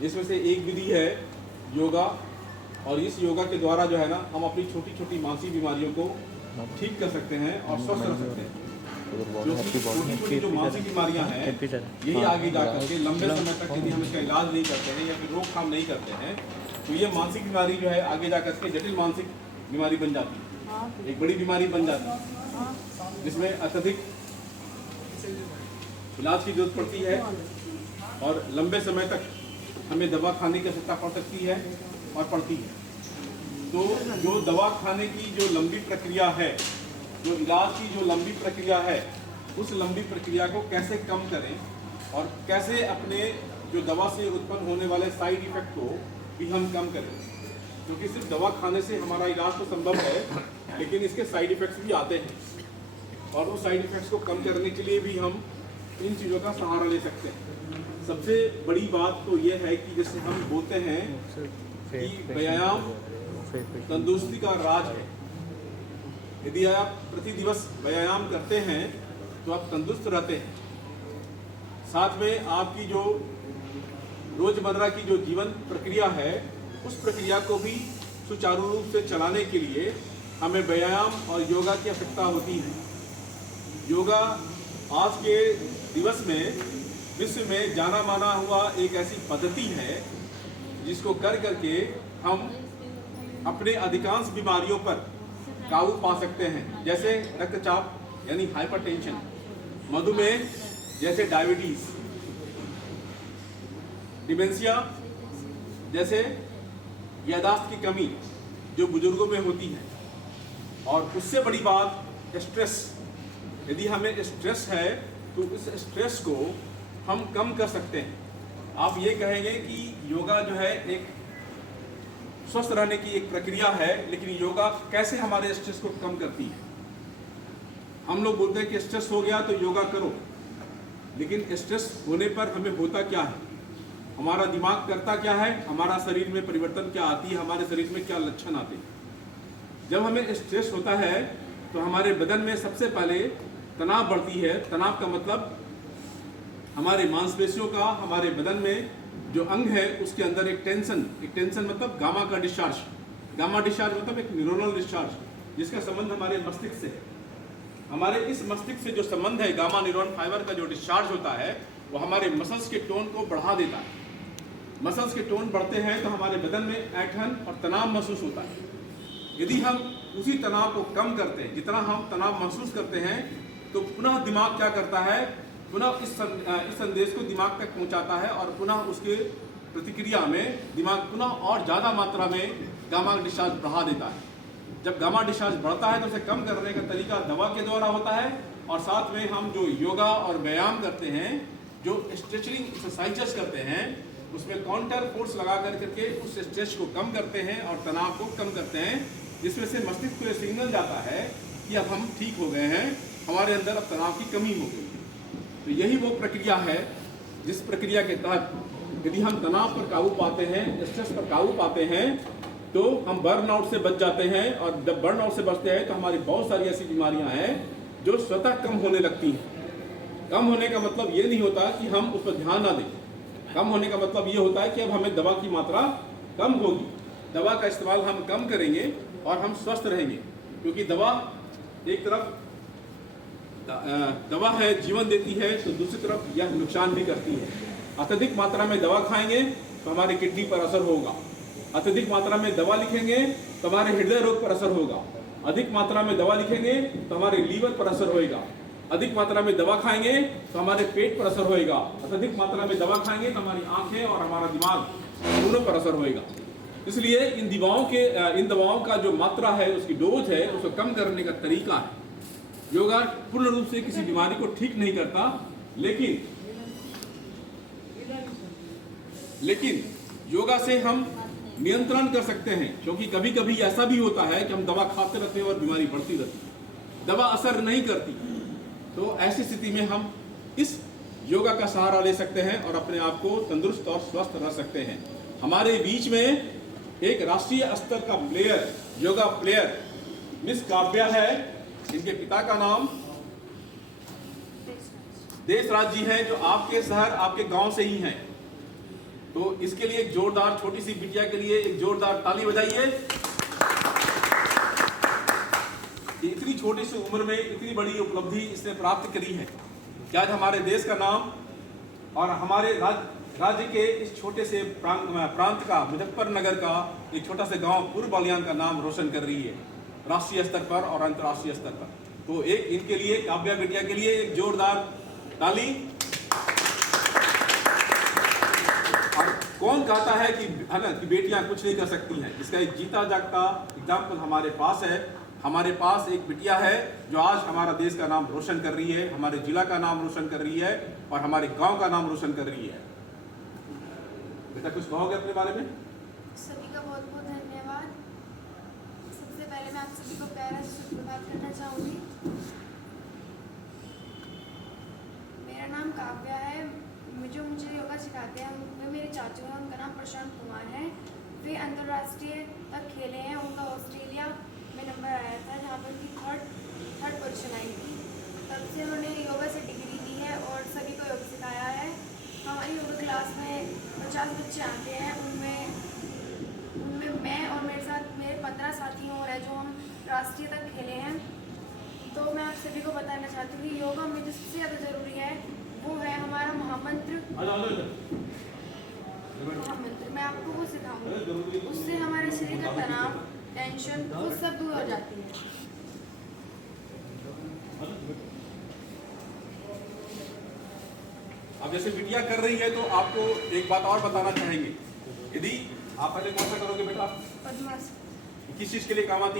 जिसमें से एक विधि है योगा, और इस योगा के द्वारा जो है ना हम अपनी छोटी छोटी मानसिक बीमारियों को ठीक कर सकते हैं और स्वस्थ रख सकते हैं। जो छोटी छोटी जो मानसिक बीमारियां हैं यही आगे जा करके लंबे समय तक यदि हम इसका इलाज नहीं करते हैं या फिर रोकथाम नहीं करते हैं तो ये मानसिक बीमारी जो है आगे जा करके जटिल मानसिक बीमारी बन जाती है, एक बड़ी बीमारी बन जाती है जिसमें अत्यधिक इलाज की जरूरत पड़ती है और लंबे समय तक हमें दवा खाने की आवश्यकता पड़ सकती है और पड़ती है। तो जो दवा खाने की जो लंबी प्रक्रिया है, जो इलाज की जो लंबी प्रक्रिया है, उस लंबी प्रक्रिया को कैसे कम करें और कैसे अपने जो दवा से उत्पन्न होने वाले साइड इफेक्ट को भी हम कम करें, क्योंकि सिर्फ दवा खाने से हमारा इलाज तो संभव है लेकिन इसके साइड इफेक्ट्स भी आते हैं और उस साइड इफेक्ट्स को कम करने के लिए भी हम इन चीज़ों का सहारा ले सकते हैं। सबसे बड़ी बात तो ये है कि जैसे हम बोलते हैं कि व्यायाम तंदुरुस्ती का राज है। यदि आप प्रति दिवस व्यायाम करते हैं तो आप तंदुरुस्त रहते हैं। साथ में आपकी जो रोजमर्रा की जो जीवन प्रक्रिया है उस प्रक्रिया को भी सुचारू रूप से चलाने के लिए हमें व्यायाम और योगा की आवश्यकता होती है। योगा आज के दिवस में विश्व में जाना माना हुआ एक ऐसी पद्धति है जिसको कर करके हम अपने अधिकांश बीमारियों पर काबू पा सकते हैं, जैसे रक्तचाप यानी हाइपरटेंशन, मधुमेह जैसे डायबिटीज, डिमेंशिया जैसे याददाश्त की कमी जो बुजुर्गों में होती है, और उससे बड़ी बात स्ट्रेस। यदि हमें स्ट्रेस है तो उस स्ट्रेस को हम कम कर सकते हैं। आप ये कहेंगे कि योगा जो है एक स्वस्थ रहने की एक प्रक्रिया है, लेकिन योगा कैसे हमारे स्ट्रेस को कम करती है? हम लोग बोलते हैं कि स्ट्रेस हो गया तो योगा करो, लेकिन स्ट्रेस होने पर हमें होता क्या है, हमारा दिमाग करता क्या है, हमारा शरीर में परिवर्तन क्या आती है, हमारे शरीर में क्या लक्षण आते हैं। जब हमें स्ट्रेस होता है तो हमारे बदन में सबसे पहले तनाव बढ़ती है। तनाव का मतलब हमारे मांसपेशियों का, हमारे बदन में जो अंग है उसके अंदर एक टेंशन मतलब गामा का डिस्चार्ज, गामा डिस्चार्ज मतलब एक न्यूरोनल डिस्चार्ज, जिसका संबंध हमारे मस्तिष्क से है। हमारे इस मस्तिष्क से जो संबंध है, गामा न्यूरॉन फाइबर का जो डिस्चार्ज होता है वो हमारे मसल्स के टोन को बढ़ा देता है। मसल्स के टोन बढ़ते हैं तो हमारे बदन में ऐंठन और तनाव महसूस होता है। यदि हम उसी तनाव को कम करते हैं, जितना हम तनाव महसूस करते हैं, तो पुनः दिमाग क्या करता है, पुनः इस संदेश को दिमाग तक पहुंचाता है और पुनः उसके प्रतिक्रिया में दिमाग पुनः और ज़्यादा मात्रा में गामा डिस्चार्ज बढ़ा देता है। जब गामा डिस्चार्ज बढ़ता है तो उसे कम करने का तरीका दवा के द्वारा होता है, और साथ में हम जो योगा और व्यायाम करते हैं, जो स्ट्रेचिंग एक्सरसाइजेस करते हैं, उसमें काउंटर फोर्स लगा करके उस स्ट्रेस को कम करते हैं और तनाव को कम करते हैं, जिसमें से मस्तिष्क को ये सिग्नल जाता है कि अब हम ठीक हो गए हैं, हमारे अंदर अब तनाव की कमी हो गई। तो यही वो प्रक्रिया है जिस प्रक्रिया के तहत यदि हम तनाव पर काबू पाते हैं, स्ट्रेस पर काबू पाते हैं, तो हम बर्नआउट से बच जाते हैं। और जब बर्नआउट से बचते हैं तो हमारी बहुत सारी ऐसी बीमारियां हैं जो स्वतः कम होने लगती हैं। कम होने का मतलब ये नहीं होता कि हम उस पर ध्यान ना दें। कम होने का मतलब ये होता है कि अब हमें दवा की मात्रा कम होगी, दवा का इस्तेमाल हम कम करेंगे और हम स्वस्थ रहेंगे। क्योंकि दवा एक तरफ दवा है, जीवन देती है, तो दूसरी तरफ यह नुकसान भी करती है। अत्यधिक मात्रा में दवा खाएंगे तो हमारे किडनी पर असर होगा, अत्यधिक मात्रा में दवा लिखेंगे तो हमारे हृदय रोग पर असर होगा, अधिक मात्रा में दवा लिखेंगे तो हमारे लीवर पर असर होगा, अधिक मात्रा में दवा खाएंगे तो हमारे पेट पर असर होगा, अत्यधिक मात्रा में दवा खाएंगे तो हमारी आंखें और हमारा दिमाग दोनों पर असर होगा। इसलिए इन दवाओं का जो मात्रा है, उसकी डोज है, उसको कम करने का तरीका है। योगा पूर्ण रूप से किसी बीमारी को ठीक नहीं करता, लेकिन योगा से हम नियंत्रण कर सकते हैं। क्योंकि कभी कभी ऐसा भी होता है कि हम दवा खाते रहते हैं और बीमारी बढ़ती रहती है, दवा असर नहीं करती। तो ऐसी स्थिति में हम इस योगा का सहारा ले सकते हैं और अपने आप को तंदुरुस्त और स्वस्थ रख सकते हैं। हमारे बीच में एक राष्ट्रीय स्तर का player, yoga player miss Kavya है। इनके पिता का नाम देशराज जी हैं, जो आपके शहर, आपके गांव से ही हैं। तो इसके लिए एक जोरदार, छोटी सी बिटिया के लिए एक जोरदार ताली बजाइए। इतनी छोटी सी उम्र में इतनी बड़ी उपलब्धि इसने प्राप्त करी है कि आज हमारे देश का नाम और हमारे राज्य के इस छोटे से प्रांत का, मुजफ्फरनगर का एक छोटा सा गांव पूर्व बलियान का नाम रोशन कर रही है राष्ट्रीय स्तर पर और अंतर्राष्ट्रीय स्तर पर। तो एक इनके लिए, काव्या बिटिया के लिए एक जोरदार ताली। और कौन कहता है कि कि बेटियां कुछ नहीं कर सकती हैं? इसका एक जीता जागता एग्जाम्पल हमारे पास है। हमारे पास एक बिटिया है जो आज हमारा देश का नाम रोशन कर रही है, हमारे जिला का नाम रोशन कर रही है और हमारे गांव का नाम रोशन कर रही है। बेटा कुछ कहोगे अपने बारे में? सभी का बहुत बहुत धन्यवाद। सबसे पहले मैं आप सभी को प्यारा सुप्रभात करना चाहूँगी। मेरा नाम काव्या है। जो मुझे योगा सिखाते हैं वे मेरे चाचू हैं। उनका नाम प्रशांत कुमार है। वे अंतर्राष्ट्रीय तक खेले हैं। उनका ऑस्ट्रेलिया में नंबर आया था जहाँ पर उनकी थर्ड पोजीशन आई थी। तब से उन्होंने योगा से डिग्री ली है और सभी को योग सिखाया है। हमारी योगा क्लास में 50 बच्चे आते हैं। उनमें मैं और मेरे साथ मेरे 15 साथी और हैं जो हम राष्ट्रीय तक खेले हैं। तो मैं आप सभी को बताना चाहती हूँ कि योगा में जो सबसे ज़्यादा ज़रूरी है वो है हमारा महामंत्र। मैं आपको वो सिखाऊंगी। उससे हमारे शरीर का तनाव, टेंशन वो सब दूर हो जाती है। अब जैसे बिटिया कर रही है तो आपको एक बात और बताना चाहेंगे। यदि आप पहले कौन सा करोगे बेटा? पद्मासन। किस चीज के लिए काम आती है?